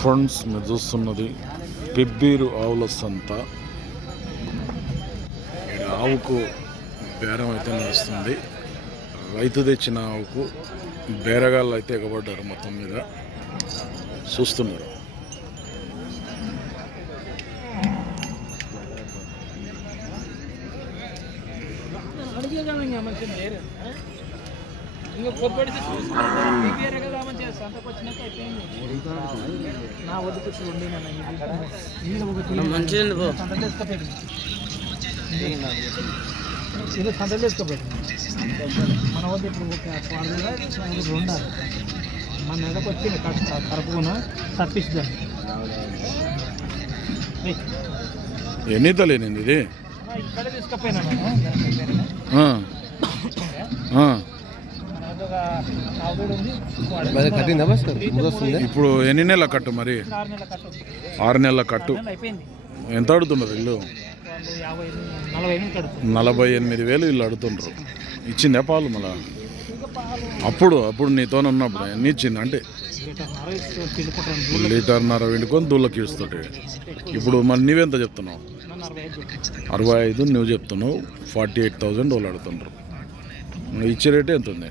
Friends మీరు చూస్తున్నది పెబ్బేరు ఆవుల సంత. ఆవుకు బేరం అయితే నడుస్తుంది. రైతు తెచ్చిన ఆవుకు బేరగాళ్ళు అయితే ఎగబడ్డారు. మొత్తం మీద చూస్తున్నారు. ఇది సంతలు వేసుకోబెట్టి మన వద్ద ఇప్పుడు ఉండాలి. మన నెలకు వచ్చింది కరపున తప్పిస్తాను. ఎన్ని తలేనింది ఇది? ఇక్కడ తీసుకుపోయినా ఇప్పుడు ఎన్ని నెలల కట్టు? మరి 6 నెలల కట్టు. ఎంత అడుగుతున్నారు ఇల్లు? 48,000 ఇల్లు అడుగుతుండ్రు. ఇచ్చిందే పాలు మళ్ళా? అప్పుడు నీతోనే ఉన్నప్పుడు ఎన్ని ఇచ్చింది? అంటే 1.5 లీటర్ వండుకొని దూళ్ళకి ఇస్తుంటే. ఇప్పుడు మరి నువ్వెంత చెప్తున్నావు? 65 నువ్వు చెప్తున్నావు. 48,000 వాళ్ళు అడుగుతుండ్రు. ఇచ్చే రేటు ఎంత ఉంది?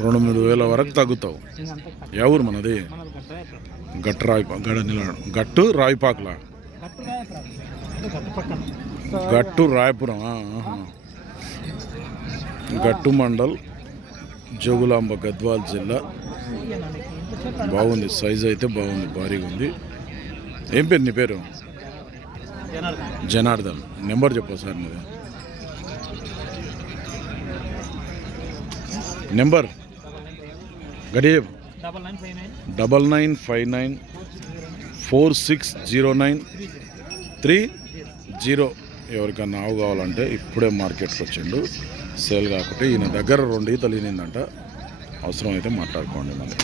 2-3 వరకు తగ్గుతావు. ఎవరు మనది? గట్టు రాయిపాకులా? గట్టు రాయపురం. గట్టు మండల్, జోగులాంబ, గద్వాల్ జిల్లా. బాగుంది, సైజు అయితే బాగుంది, భారీగా ఉంది. ఏం పేరు నీ పేరు? జనార్దన్. నెంబర్ చెప్పు సార్ నీది. నెంబర్ గడియ 9959460930. ఎవరికన్నా ఆవు కావాలంటే ఇప్పుడే మార్కెట్కి వచ్చిండు. సేల్ కాకుంటే ఈయన దగ్గర 2 ఈతలు ఈనిందంట. అవసరం అయితే మాట్లాడుకోండి. మరి